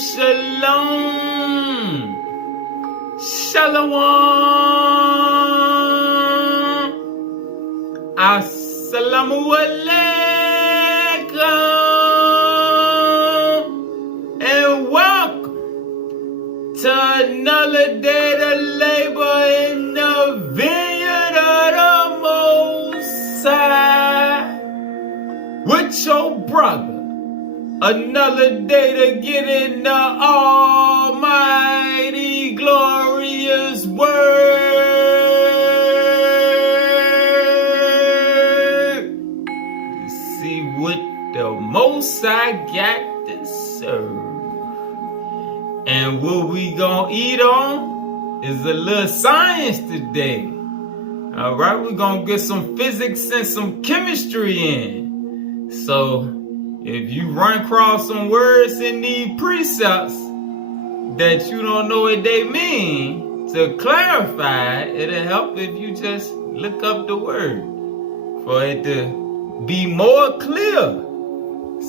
shalom. Shalom. Assalamu alaikum. And welcome to another day to labor in the vineyard of the Most High with your brother. Another day to get in the almighty glorious word. See what the Most High got to serve. And what we gonna eat on is a little science today. Alright, we're gonna get some physics and some chemistry in. So if you run across some words in these precepts that you don't know what they mean, to clarify, it'll help if you just look up the word for it to be more clear,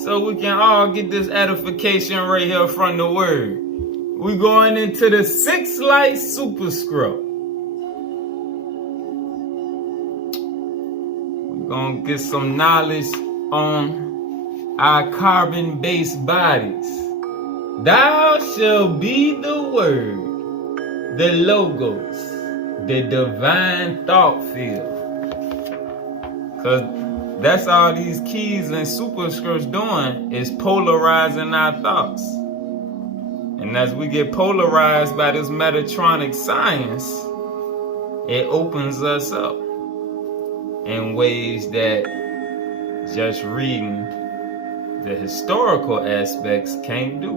so we can all get this edification right here from the word. We're going into the 6 light superscript. We're gonna get some knowledge on our carbon-based bodies. Thou shalt be the word, the logos, the divine thought field. Because that's all these keys and superscripts doing, is polarizing our thoughts. And as we get polarized by this metatronic science, it opens us up in ways that just reading the historical aspects can't do,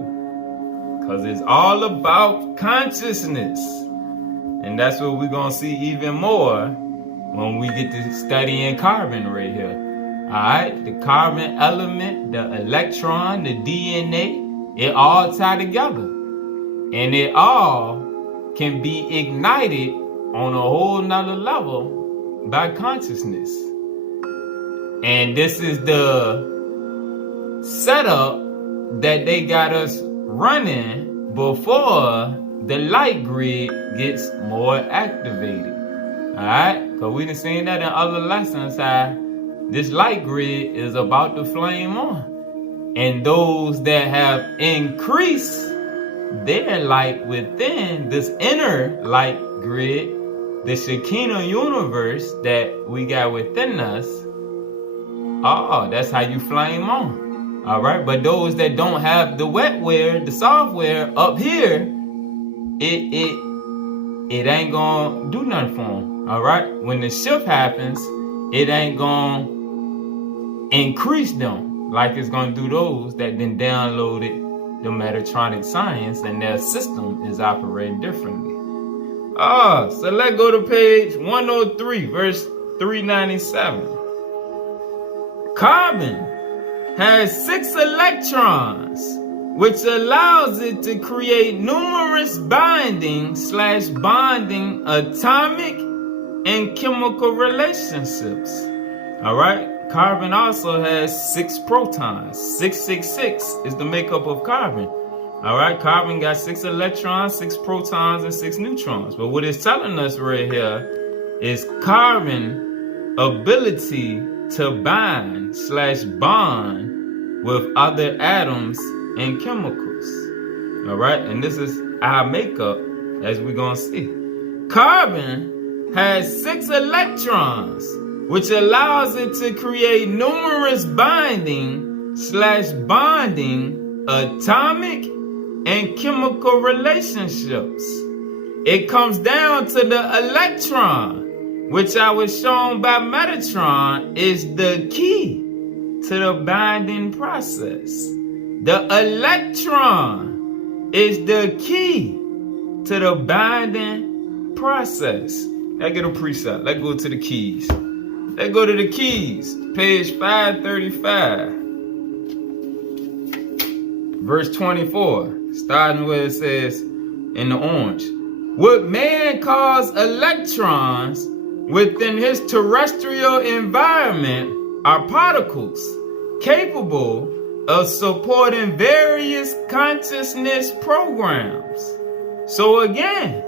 because it's all about consciousness. And that's what we're gonna see even more when we get to studying carbon right here. Alright, the carbon element, the electron, the DNA, it all tie together, and it all can be ignited on a whole nother level by consciousness. And this is the setup that they got us running before the light grid gets more activated. Alright? Because we done seen that in other lessons, how this light grid is about to flame on. And those that have increased their light within this inner light grid, the Shekinah universe that we got within us, oh, that's how you flame on. Alright, but those that don't have the wetware, the software up here, it ain't gonna do nothing for them. Alright, when the shift happens, it ain't gonna increase them like it's gonna do those that then downloaded the metatronic science and their system is operating differently. So let's go to page 103, verse 397. Carbon has 6 electrons, which allows it to create numerous binding/bonding atomic and chemical relationships. Alright, carbon also has 6 protons. 666 is the makeup of carbon. Alright, carbon got 6 electrons, 6 protons, and 6 neutrons. But what it's telling us right here is carbon ability to bind/bond with other atoms and chemicals. Alright, and this is our makeup, as we're gonna see. Carbon has 6 electrons, which allows it to create numerous binding/bonding atomic and chemical relationships. It comes down to the electron, which I was shown by Metatron is the key to the binding process. The electron is the key to the binding process. Let's get a precept. Let's go to the keys. Let's go to the keys. Page 535. Verse 24. Starting where it says in the orange. What man calls electrons within his terrestrial environment are particles capable of supporting various consciousness programs. So again,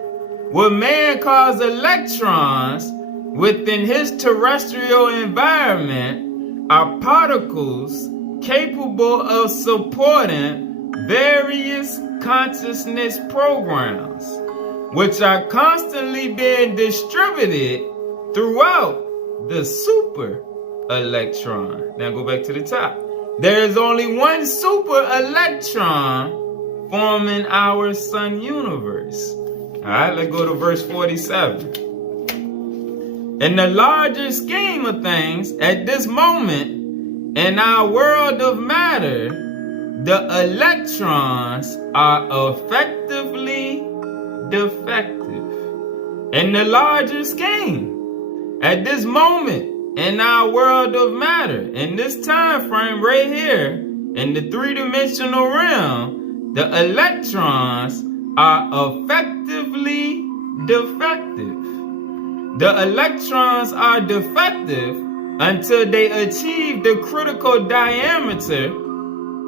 what man calls electrons within his terrestrial environment are particles capable of supporting various consciousness programs, which are constantly being distributed throughout the super electron. Now go back to the top. There is only one super electron forming our sun universe. All right, let's go to verse 47. In the larger scheme of things, at this moment in our world of matter, the electrons are effectively defective. In the larger scheme, at this moment in our world of matter, in this time frame right here, in the three-dimensional realm, the electrons are effectively defective. The electrons are defective until they achieve the critical diameter,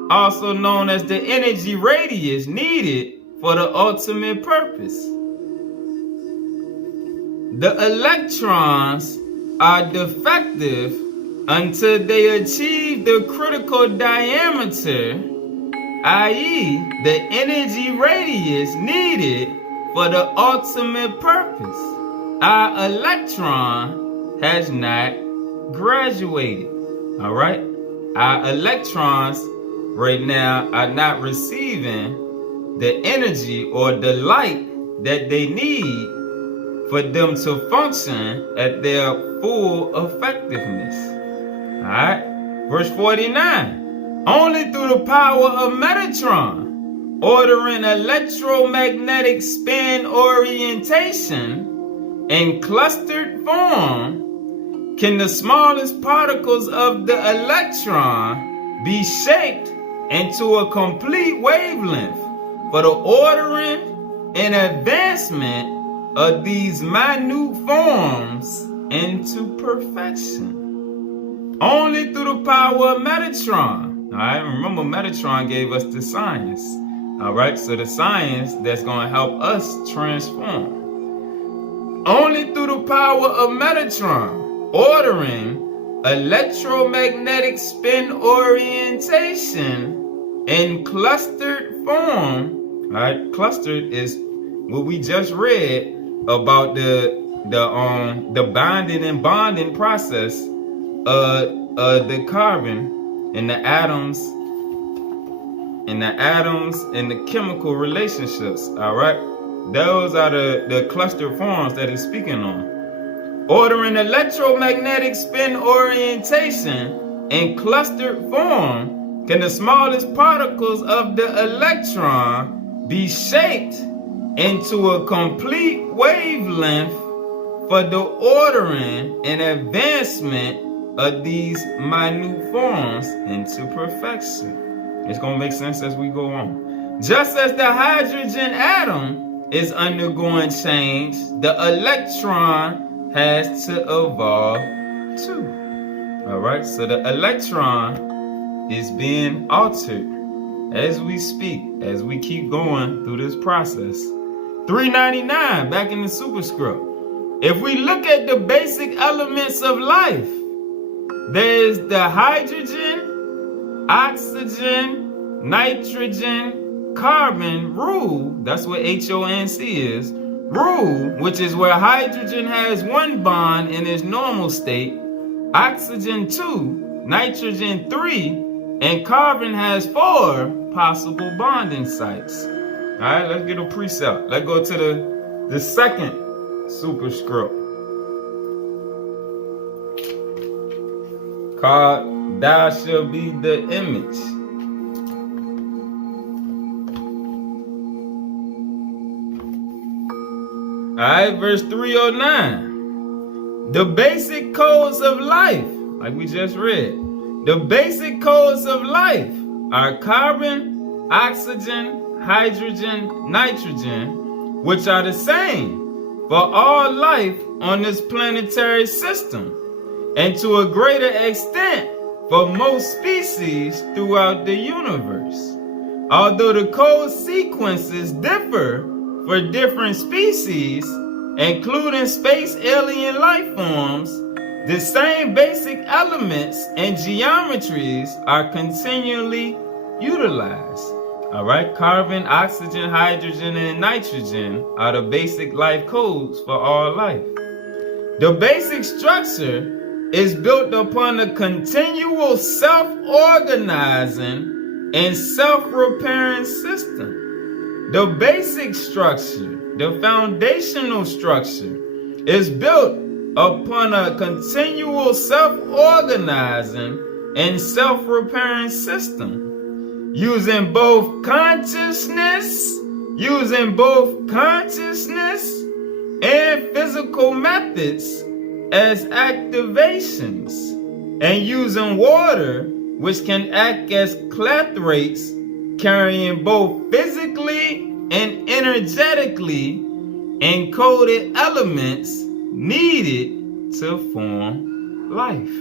also known as the energy radius needed for the ultimate purpose. The electrons are defective until they achieve the critical diameter, i.e., the energy radius needed for the ultimate purpose. Our electron has not graduated. All right? Our electrons right now are not receiving the energy or the light that they need for them to function at their full effectiveness. All right? Verse 49. Only through the power of Metatron, ordering electromagnetic spin orientation in clustered form, can the smallest particles of the electron be shaped into a complete wavelength for the ordering and advancement of these minute forms into perfection. Only through the power of Metatron. All right, remember Metatron gave us the science. All right, so the science that's going to help us transform. Only through the power of Metatron, ordering electromagnetic spin orientation in clustered form. All right, clustered is what we just read about the binding and bonding process of the carbon and the atoms and the chemical relationships. All right, those are the cluster forms that it's speaking on. Ordering electromagnetic spin orientation in clustered form, can the smallest particles of the electron be shaped into a complete wavelength for the ordering and advancement of these minute forms into perfection. It's going to make sense as we go on. Just as the hydrogen atom is undergoing change, the electron has to evolve too. All right, so the electron is being altered as we speak, as we keep going through this process. 399, back in the superscript. If we look at the basic elements of life, there's the hydrogen, oxygen, nitrogen, carbon rule. That's what HONC is. Rule, which is where hydrogen has one bond in its normal state, oxygen 2, nitrogen 3, and carbon has 4 possible bonding sites. All right, let's get a precept. Let's go to the second superscript, called "Thou shalt be the image." Alright, verse 309. The basic codes of life, like we just read, the basic codes of life are carbon, oxygen, hydrogen, nitrogen, which are the same for all life on this planetary system, and to a greater extent for most species throughout the universe. Although the code sequences differ for different species, including space alien life forms, the same basic elements and geometries are continually utilized. All right, carbon, oxygen, hydrogen, and nitrogen are the basic life codes for all life. The basic structure is built upon a continual self-organizing and self-repairing system. The basic structure, the foundational structure, is built upon a continual self-organizing and self-repairing system, using both consciousness and physical methods as activations, and using water, which can act as clathrates, carrying both physically and energetically encoded elements needed to form life.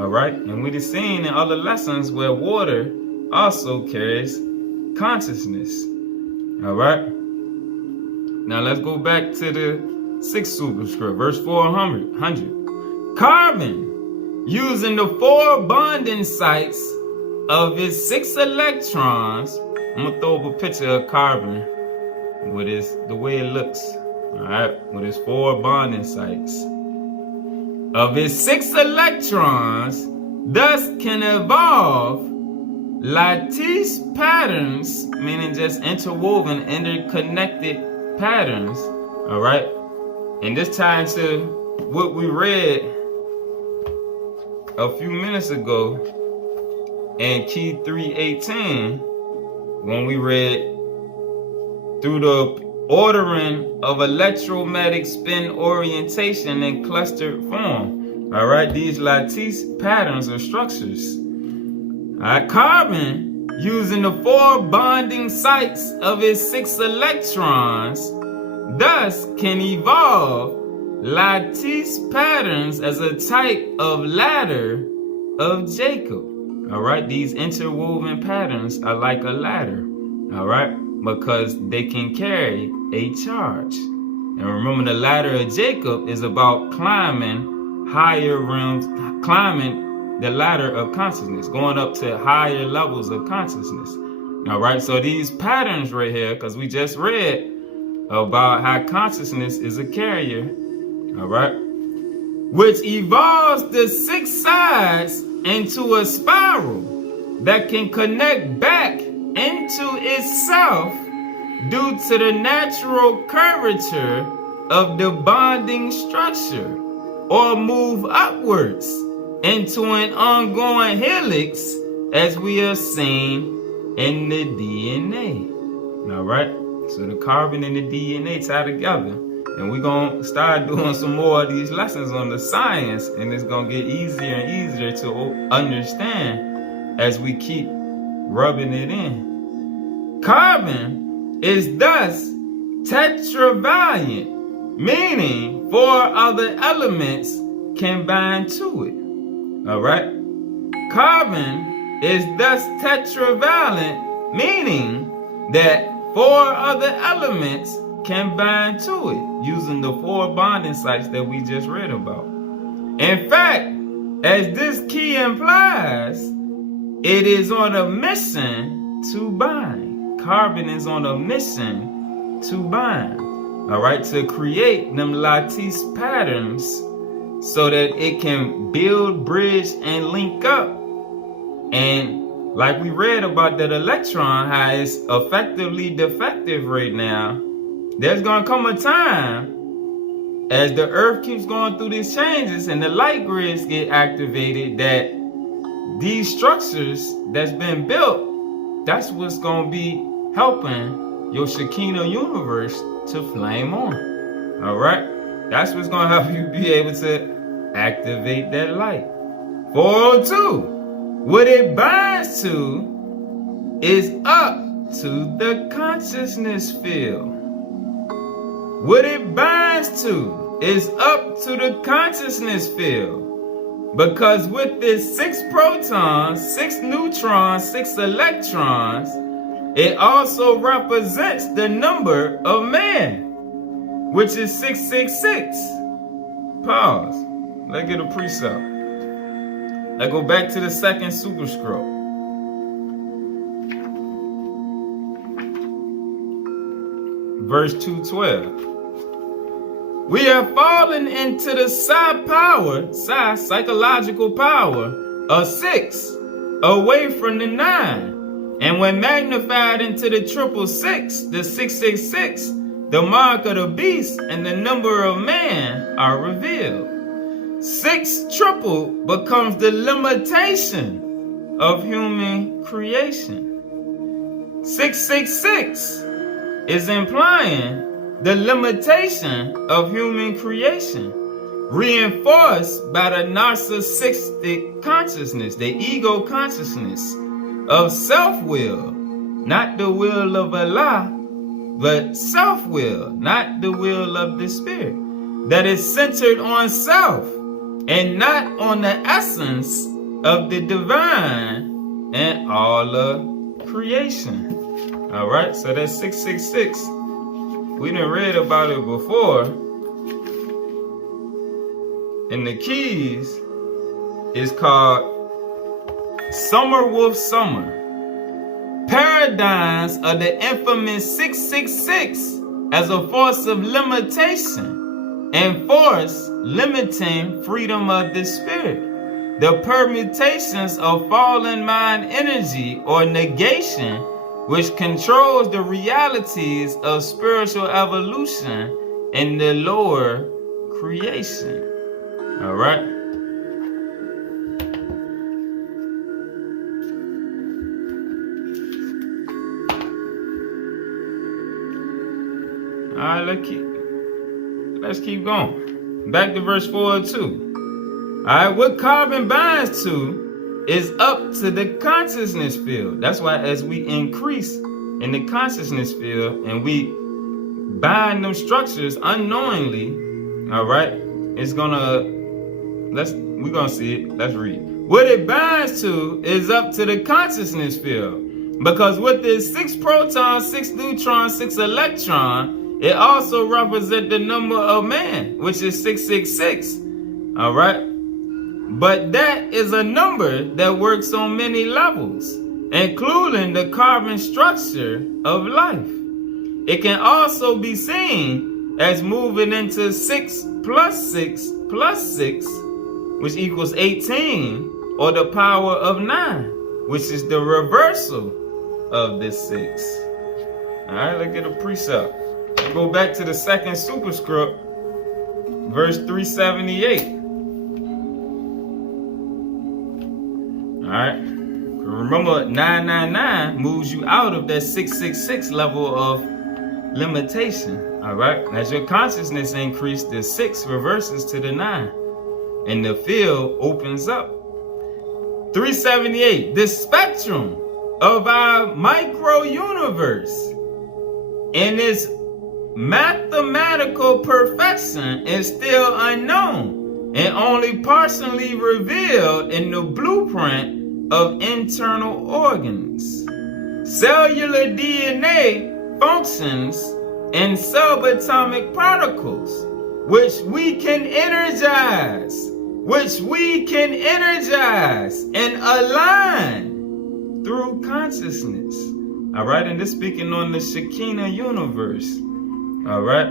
All right, and we have seen in other lessons where water also carries consciousness. All right, now let's go back to the 6th superscript, verse 400. Carbon, using the 4 bonding sites of its 6 electrons. I'm gonna throw up a picture of carbon with the way it looks. All right, with its 4 bonding sites of its 6 electrons, thus can evolve lattice patterns, meaning just interwoven, interconnected patterns. All right, and this ties into what we read a few minutes ago in key 318, when we read through the ordering of electromagnetic spin orientation in clustered form. All right, these lattice patterns or structures. All right, carbon, using the 4 bonding sites of its 6 electrons, thus can evolve lattice patterns as a type of ladder of Jacob. All right, these interwoven patterns are like a ladder. All right, because they can carry a charge. And remember, the ladder of Jacob is about climbing higher realms, climbing the ladder of consciousness, going up to higher levels of consciousness. All right, so these patterns right here, because we just read about how consciousness is a carrier, all right, which evolves the 6 sides into a spiral that can connect back into itself due to the natural curvature of the bonding structure, or move upwards into an ongoing helix, as we have seen in the DNA. All right, so the carbon and the DNA tie together, and we're going to start doing some more of these lessons on the science, and it's going to get easier and easier to understand as we keep rubbing it in. Carbon is thus tetravalent, meaning 4 other elements can bind to it. All right? Carbon is thus tetravalent, meaning that 4 other elements can bind to it, using the 4 bonding sites that we just read about. In fact, as this key implies, it is on a mission to bind. Carbon is on a mission to bind. All right, to create them lattice patterns so that it can build, bridge, and link up. And like we read about that electron, how it's effectively defective right now, there's going to come a time as the earth keeps going through these changes and the light grids get activated, that these structures that's been built, that's what's going to be helping your Shekinah universe to flame on. All right? That's what's going to help you be able to activate that light. 402. What it binds to is up to the consciousness field. What it binds to is up to the consciousness field, Because with this 6 protons, 6 neutrons, 6 electrons, it also represents the number of man, which is 666. Pause. Let's get a precept. Let's go back to the second superscript. Verse 212. We have fallen into the psychological power of 6, away from the 9. And when magnified into the 666, the 666, the mark of the beast and the number of man are revealed. 6 triple becomes the limitation of human creation. 666 is implying the limitation of human creation, reinforced by the narcissistic consciousness, the ego consciousness of self-will, not the will of Allah, but self-will, not the will of the spirit, that is centered on self and not on the essence of the divine and all of creation. All right, so that's 666. We done read about it before. And the keys is called Summer Wolf Summer. Paradigms of the infamous 666 as a force of limitation and force limiting freedom of the spirit. The permutations of fallen mind energy or negation, which controls the realities of spiritual evolution in the lower creation. All right. All right, let's keep going. Back to verse 402. All right, what carbon binds to is up to the consciousness field. That's why as we increase in the consciousness field and we bind them structures unknowingly, all right, it's gonna, we're gonna see it. Let's read. What it binds to is up to the consciousness field. Because with this 6 protons, 6 neutrons, 6 electron, it also represents the number of man, which is 666. All right. But that is a number that works on many levels, including the carbon structure of life. It can also be seen as moving into 6 plus 6 plus 6, which equals 18, or the power of 9, which is the reversal of this 6. All right, let's get a precept. Let's go back to the second superscript, verse 378. All right. Remember, 999 moves you out of that 666 level of limitation. All right. As your consciousness increases, the 6 reverses to the 9, and the field opens up. 378. The spectrum of our micro universe in its mathematical perfection is still unknown and only partially revealed in the blueprint of internal organs. Cellular DNA functions in subatomic particles, which we can energize and align through consciousness. All right, and this speaking on the Shekinah universe. All right,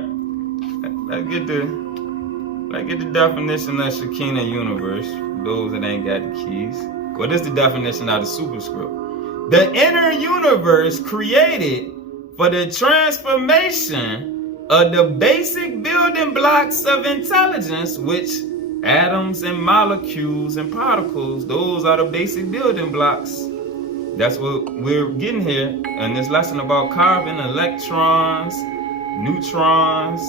let's get the definition of Shekinah universe. Those that ain't got the keys. Well, this is the definition of the superscript. The inner universe created for the transformation of the basic building blocks of intelligence, which atoms and molecules and particles, those are the basic building blocks. That's what we're getting here in this lesson about carbon, electrons, neutrons.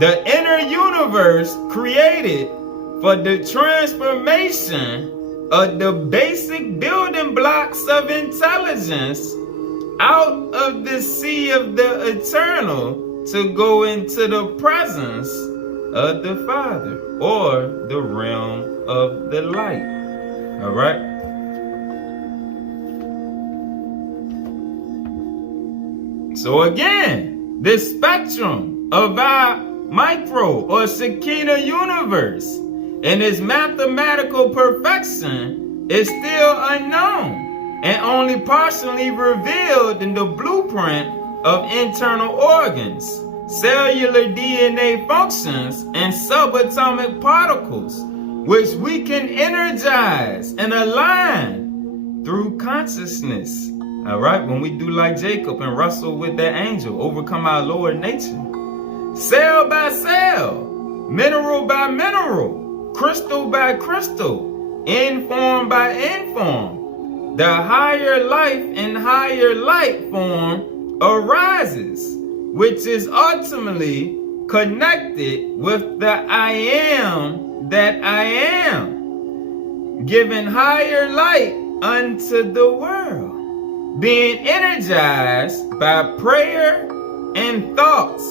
The inner universe created for the transformation of the basic building blocks of intelligence out of the sea of the eternal to go into the presence of the Father, or the realm of the light. All right. So again, this spectrum of our micro or Shekinah universe and its mathematical perfection is still unknown and only partially revealed in the blueprint of internal organs, cellular DNA functions, and subatomic particles, which we can energize and align through consciousness. All right, when we do like Jacob and wrestle with that angel, overcome our lower nature. Cell by cell, mineral by mineral, crystal by crystal, inform by inform, the higher life and higher light form arises, which is ultimately connected with the I am that I am, giving higher light unto the world, being energized by prayer and thoughts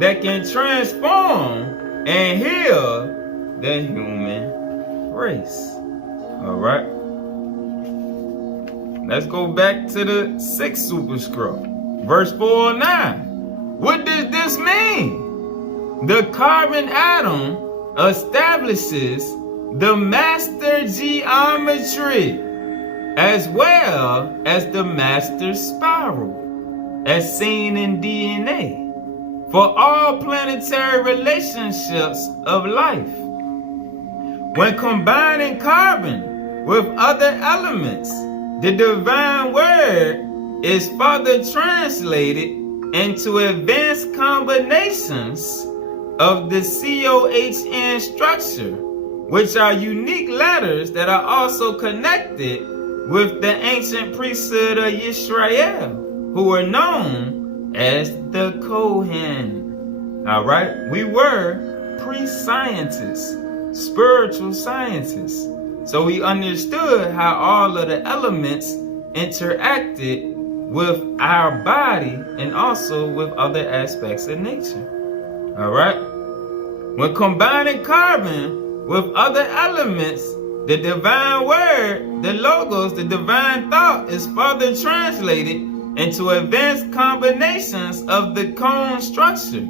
that can transform and heal the human race. All right. Let's go back to the sixth superscript. Verse 409. What does this mean? The carbon atom establishes the master geometry as well as the master spiral, as seen in DNA, for all planetary relationships of life. When combining carbon with other elements, the divine word is further translated into advanced combinations of the COHN structure, which are unique letters that are also connected with the ancient priesthood of Yisrael, who were known as the Kohen. All right, we were pre-scientists, spiritual scientists. So we understood how all of the elements interacted with our body and also with other aspects of nature. All right. When combining carbon with other elements, the divine word, the logos, the divine thought is further translated into advanced combinations of the cone structure,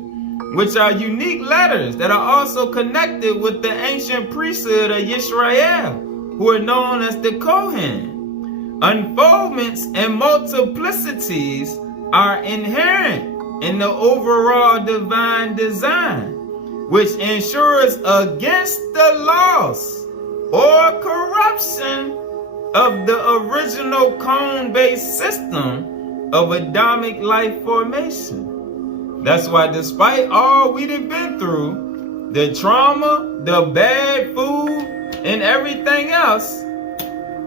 which are unique letters that are also connected with the ancient priesthood of Yisrael, who are known as the Kohen. Unfoldments and multiplicities are inherent in the overall divine design, which ensures against the loss or corruption of the original cone-based system of Adamic life formation. That's why despite all we've been through, the trauma, the bad food, and everything else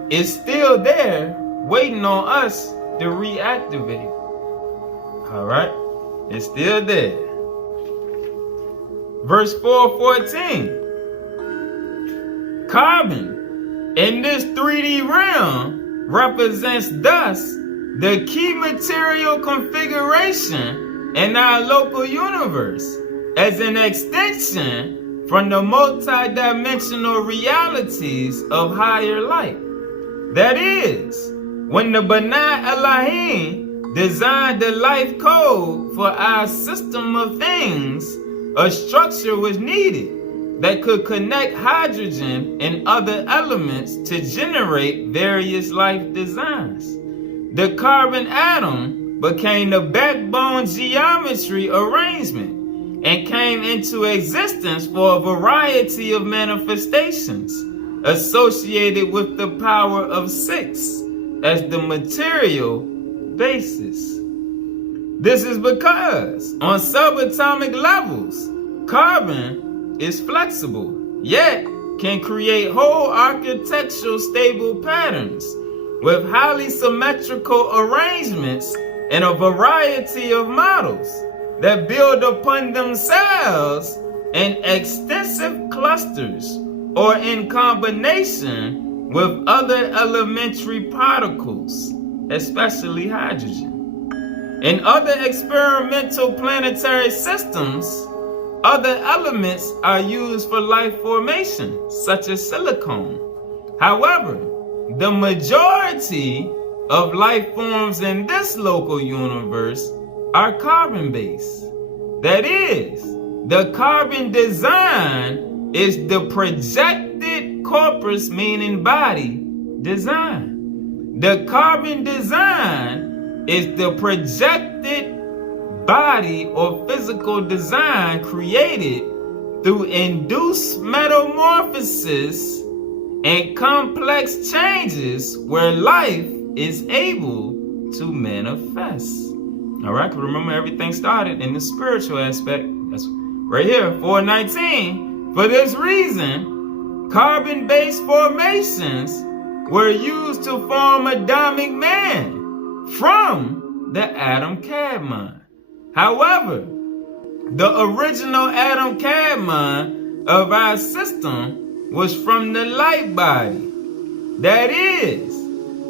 is still there waiting on us to reactivate. All right? It's still there. Verse 4:14. Carbon in this 3D realm represents thus the key material configuration in our local universe as an extension from the multi-dimensional realities of higher light. That is, when the B'nai Elohim designed the life code for our system of things, a structure was needed that could connect hydrogen and other elements to generate various life designs. The carbon atom became the backbone geometry arrangement and came into existence for a variety of manifestations associated with the power of 6 as the material basis. This is because on subatomic levels, carbon is flexible, yet can create whole architectural stable patterns with highly symmetrical arrangements and a variety of models that build upon themselves in extensive clusters or in combination with other elementary particles, especially hydrogen. In other experimental planetary systems, Other elements are used for life formation, such as silicone. However, the majority of life forms in this local universe are carbon-based. That is, the carbon design is the projected corpus, meaning body, design. The carbon design is the projected body or physical design created through induced metamorphosis and complex changes where life is able to manifest. All right, remember everything started in the spiritual aspect. That's right here, 419. For this reason, carbon-based formations were used to form Adamic man from the atom Kadmon. However, the original atom Kadmon of our system was from the light body. That is,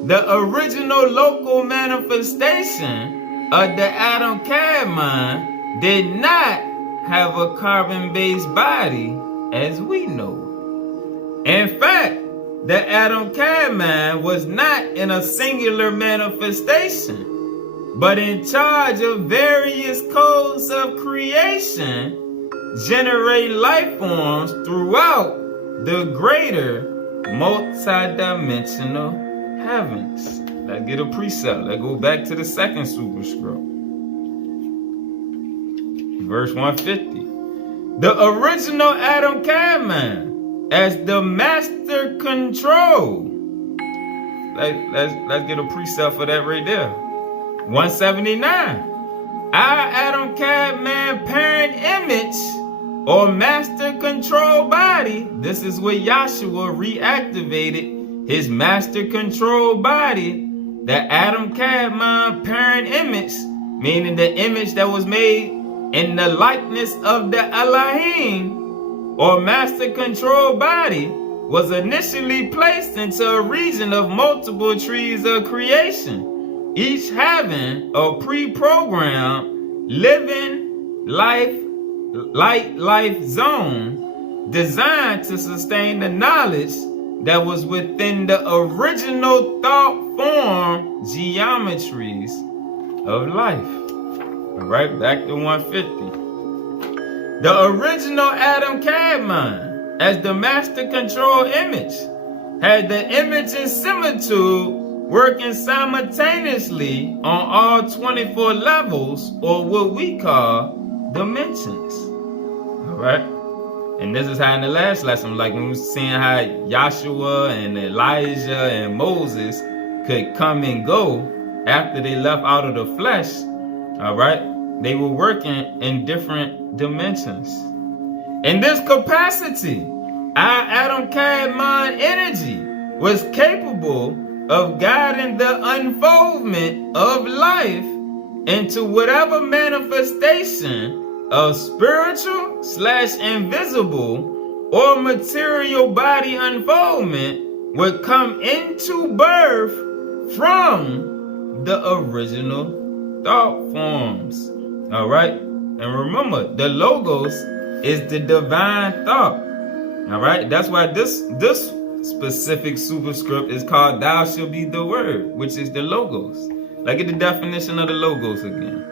the original local manifestation of the atom Kadmon did not have a carbon-based body as we know. In fact, the atom Kadmon was not in a singular manifestation, but in charge of various codes of creation, generate life forms throughout the greater multi-dimensional heavens. Let's get a precept. Let's go back to the second superscript. Verse 150. The original atom Kadmon as the master control. Let's get a precept for that right there. 179. Our atom Kadmon parent image or master control body. This is where Yahshua reactivated his master control body. The atom Kadmon parent image, meaning the image that was made in the likeness of the Elohim or master control body, was initially placed into a region of multiple trees of creation, each having a pre-programmed living life zone designed to sustain the knowledge that was within the original thought form geometries of life. All right, back to 150. The original atom Kadmon as the master control image had the image and similitude working simultaneously on all 24 levels, or what we call dimensions. All right. And this is how in the last lesson, like when we were seeing how Joshua and Elijah and Moses could come and go after they left out of the flesh, all right, they were working in different dimensions. In this capacity, our atom Kadmon energy was capable of guiding the unfoldment of life into whatever manifestation of spiritual / invisible or material body unfoldment would come into birth from the original thought forms. All right, and remember, the logos is the divine thought. All right, that's why this specific superscript is called "Thou shalt be the word," which is the logos. Look at the definition of the logos again.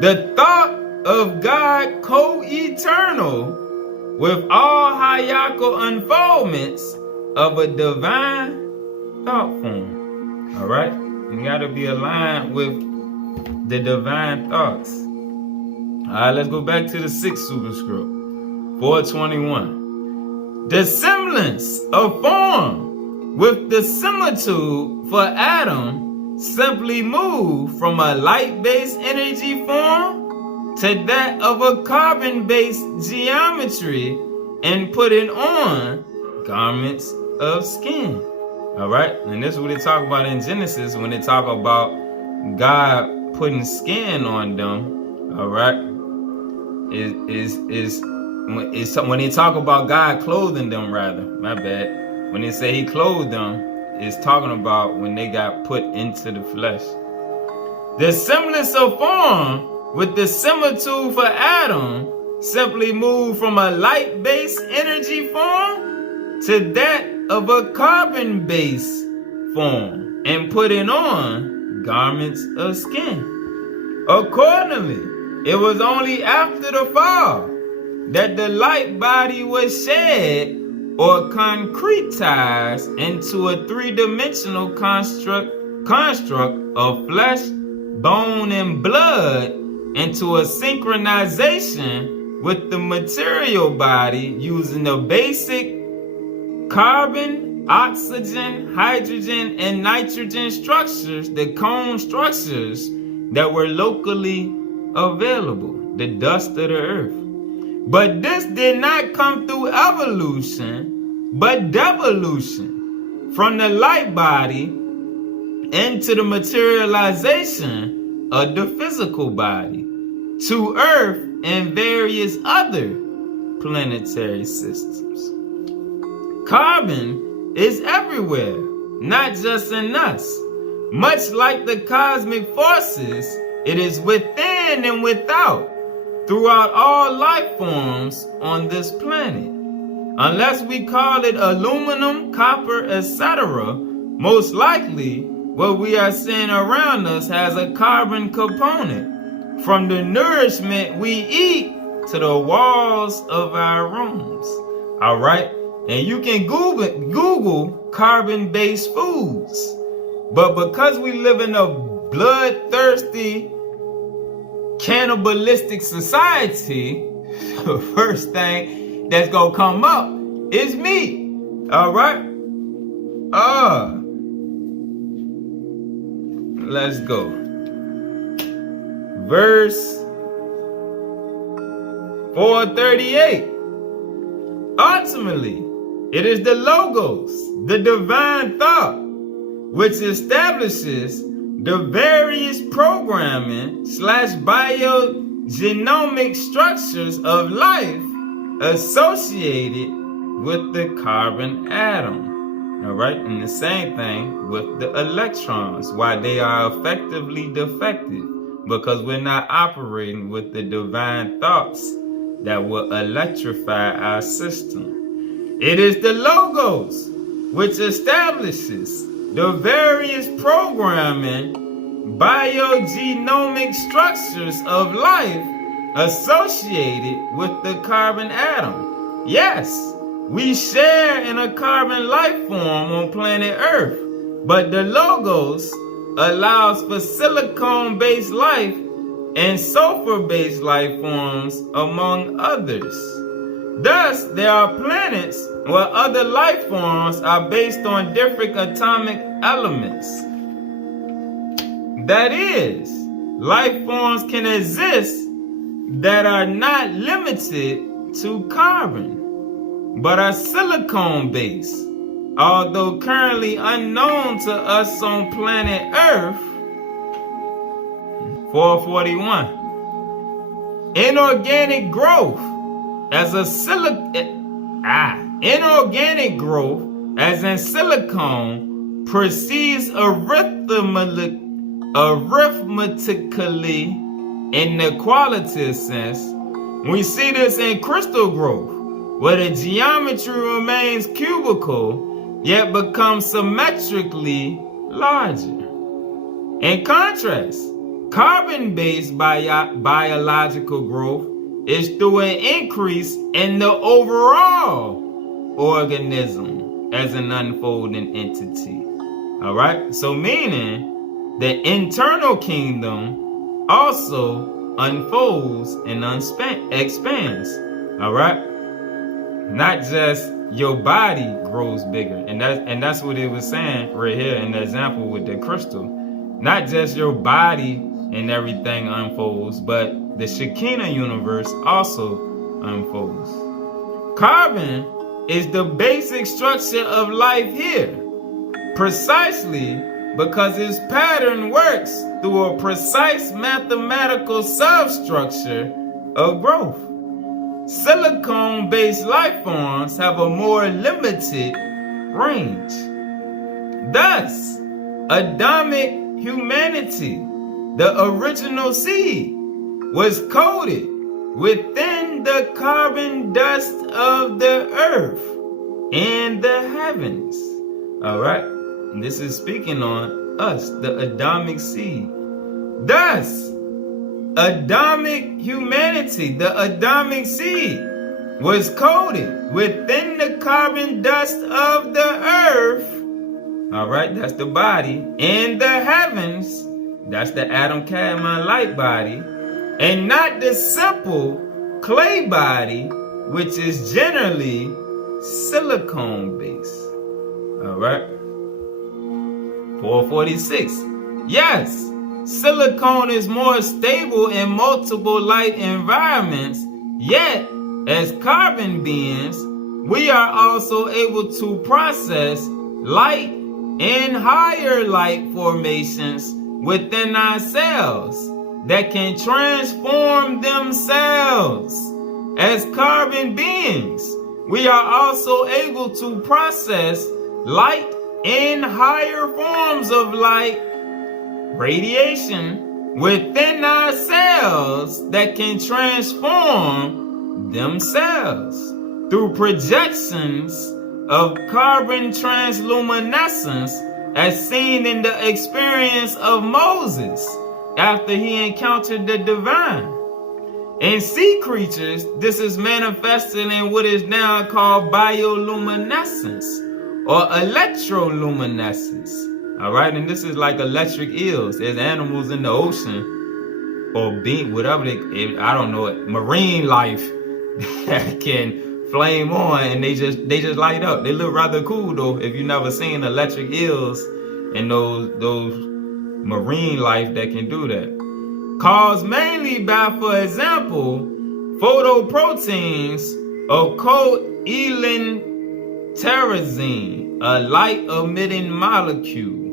The thought of God co-eternal with all hierarchical unfoldments of a divine thought form. All right, you got to be aligned with the divine thoughts. All right, let's go back to the sixth superscript, 421. The semblance of form with the similitude for atom simply move from a light-based energy form to that of a carbon-based geometry and putting on garments of skin. All right, and this is what they talk about in Genesis when they talk about God putting skin on them. All right, is when they talk about God clothing them, rather, my bad. When they say He clothed them, it's talking about when they got put into the flesh. The semblance of form with the similitude for Adam simply moved from a light-based energy form to that of a carbon-based form and putting on garments of skin. Accordingly, it was only after the fall that the light body was shed or concretized into a three-dimensional construct of flesh, bone, and blood into a synchronization with the material body using the basic carbon, oxygen, hydrogen, and nitrogen structures, the cone structures that were locally available, the dust of the earth. But this did not come through evolution, but devolution, from the light body into the materialization of the physical body to Earth and various other planetary systems. Carbon is everywhere, not just in us. Much like the cosmic forces, it is within and without, throughout all life forms on this planet. Unless we call it aluminum, copper, etc., most likely what we are seeing around us has a carbon component, from the nourishment we eat to the walls of our rooms. All right? And you can Google carbon-based foods. But because we live in a bloodthirsty, cannibalistic society, the first thing that's gonna come up is meat. All right? Let's go. Verse 438. Ultimately, it is the Logos, the divine thought, which establishes the various programming / biogenomic structures of life associated with the carbon atom. All right, and the same thing with the electrons, why they are effectively defective, because we're not operating with the divine thoughts that will electrify our system. It is the Logos which establishes the various programming biogenomic structures of life associated with the carbon atom. Yes, we share in a carbon life form on planet Earth, but the Logos allows for silicone-based life and sulfur-based life forms, among others. Thus, there are planets where other life forms are based on different atomic elements. That is, life forms can exist that are not limited to carbon, but are silicone-based, although currently unknown to us on planet Earth. 441. Inorganic growth as inorganic growth as in silicone proceeds arithmetically in the qualitative sense. We see this in crystal growth, where the geometry remains cubical yet becomes symmetrically larger. In contrast, carbon-based biological growth is through an increase in the overall organism as an unfolding entity. All right? So meaning the internal kingdom also unfolds and expands. All right? Not just your body grows bigger. And that's what it was saying right here in the example with the crystal. Not just your body and everything unfolds, but the Shekinah universe also unfolds. Carbon is the basic structure of life here, precisely because its pattern works through a precise mathematical substructure of growth. Silicone-based life forms have a more limited range. Thus, Adamic humanity, the original seed, was coded within within the carbon dust of the earth and the heavens. All right. And this is speaking on us, the Adamic seed. Thus, Adamic humanity, the Adamic seed, was coated within the carbon dust of the earth. All right, that's the body. And the heavens, that's the atom Kadmon light body. And not the simple clay body, which is generally silicone based. All right. 446. Yes, silicone is more stable in multiple light environments, yet, as carbon beings, we are also able to process light and higher light formations within our cells that can transform themselves. As carbon beings, we are also able to process light and higher forms of light radiation within our cells that can transform themselves through projections of carbon transluminescence, as seen in the experience of Moses after he encountered the divine. In sea creatures, this is manifested in what is now called bioluminescence or electroluminescence. All right, and this is like electric eels. There's animals in the ocean or whatever I don't know it, marine life that can flame on and they just light up. They look rather cool though if you've never seen electric eels and those marine life that can do that. Caused mainly by, for example, photoproteins of coelenterazinine, a light-emitting molecule.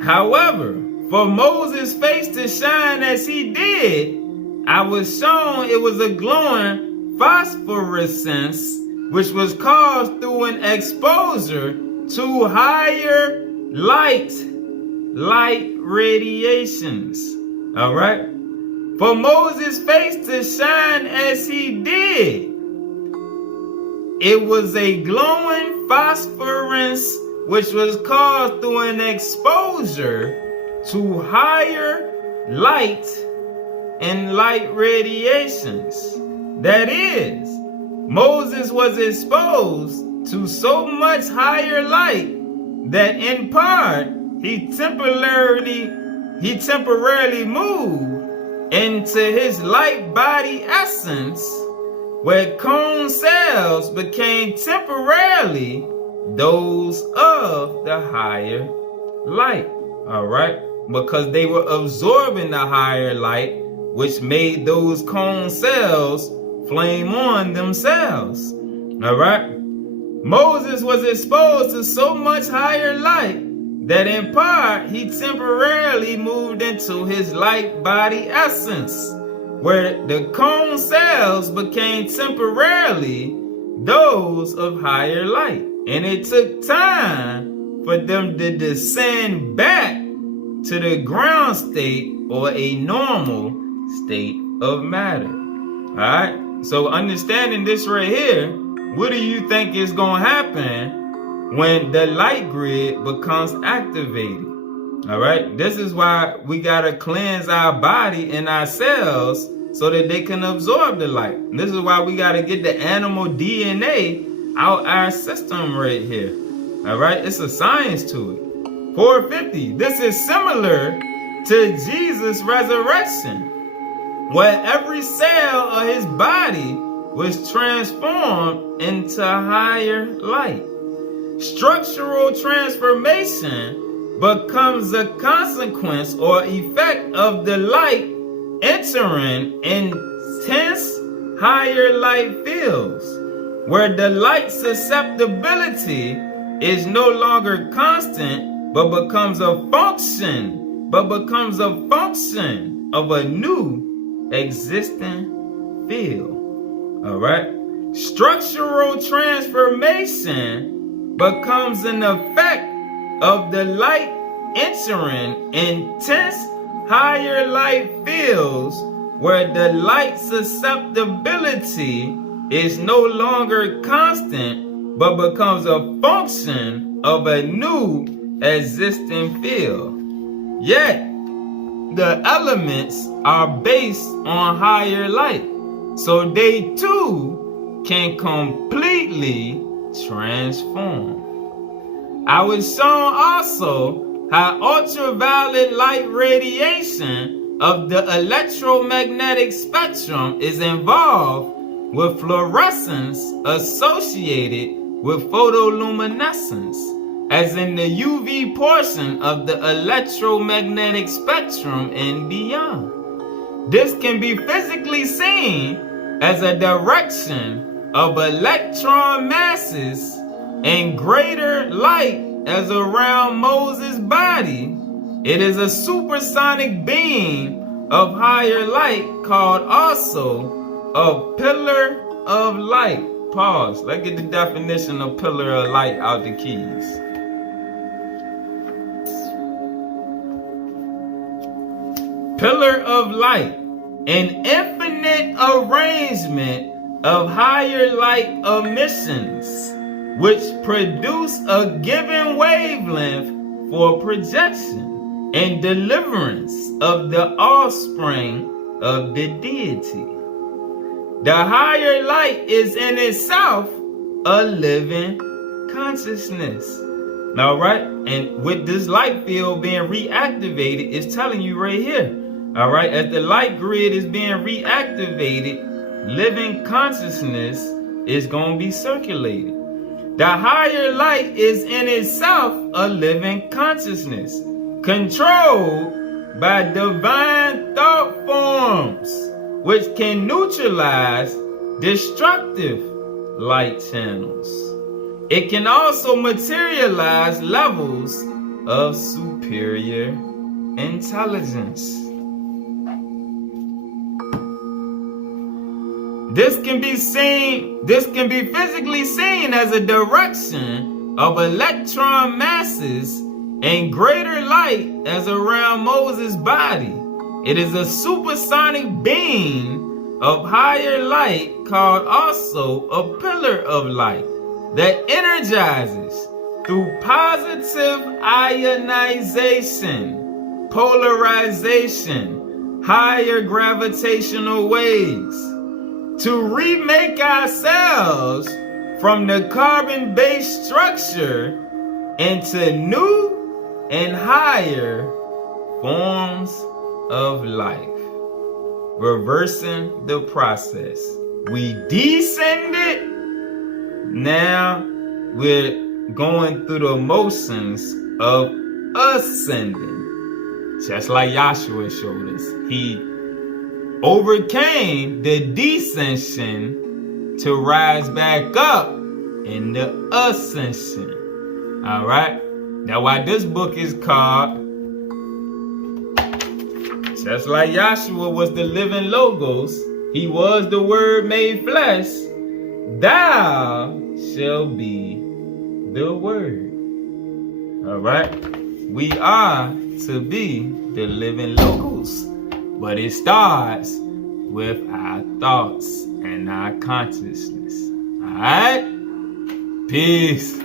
However, for Moses' face to shine as he did, I was shown it was a glowing phosphorescence, which was caused through an exposure to higher light radiations. All right. For Moses' face to shine as he did, it was a glowing phosphorescence which was caused through an exposure to higher light and light radiations. That is, Moses was exposed to so much higher light that in part he temporarily moved into his light body essence, where cone cells became temporarily those of the higher light. All right, because they were absorbing the higher light, which made those cone cells flame on themselves. All right, Moses was exposed to so much higher light that in part he temporarily moved into his light body essence, where the cone cells became temporarily those of higher light. And it took time for them to descend back to the ground state or a normal state of matter. All right, so understanding this right here, what do you think is going to happen when the light grid becomes activated? All right, this is why we got to cleanse our body and our cells so that they can absorb the light. And this is why we got to get the animal DNA out our system right here. All right, it's a science to it. 450, this is similar to Jesus' resurrection, where every cell of his body was transformed into higher light. Structural transformation becomes a consequence or effect of the light entering intense higher light fields, where the light susceptibility is no longer constant, but becomes a function of a new existing field. All right. Structural transformation becomes an effect of the light entering intense higher light fields, where the light susceptibility is no longer constant, but becomes a function of a new existing field. Yet, the elements are based on higher light, so they too can completely transform. I was shown also how ultraviolet light radiation of the electromagnetic spectrum is involved with fluorescence associated with photoluminescence, as in the UV portion of the electromagnetic spectrum and beyond. This can be physically seen as a direction of electron masses and greater light as around Moses' body. It is a supersonic beam of higher light called also a pillar of light. Pause. Let's get the definition of pillar of light out the keys. Pillar of light, an infinite arrangement of higher light emissions, which produce a given wavelength for projection and deliverance of the offspring of the deity. The higher light is in itself a living consciousness. All right, and with this light field being reactivated, it's telling you right here. All right, as the light grid is being reactivated, living consciousness is going to be circulated. The higher light is in itself a living consciousness, controlled by divine thought forms, which can neutralize destructive light channels. It can also materialize levels of superior intelligence. This can be physically seen as a direction of electron masses and greater light as around Moses' body. It is a supersonic beam of higher light called also a pillar of light that energizes through positive ionization, polarization, higher gravitational waves, to remake ourselves from the carbon-based structure into new and higher forms of life. Reversing the process. We descended, now we're going through the motions of ascending. Just like Yahshua showed us. He overcame the descension to rise back up in the ascension. All right. That's why this book is called, just like Yahshua was the living logos, he was the word made flesh, thou shalt be the word. All right. We are to be the living logos. But it starts with our thoughts and our consciousness. All right? Peace.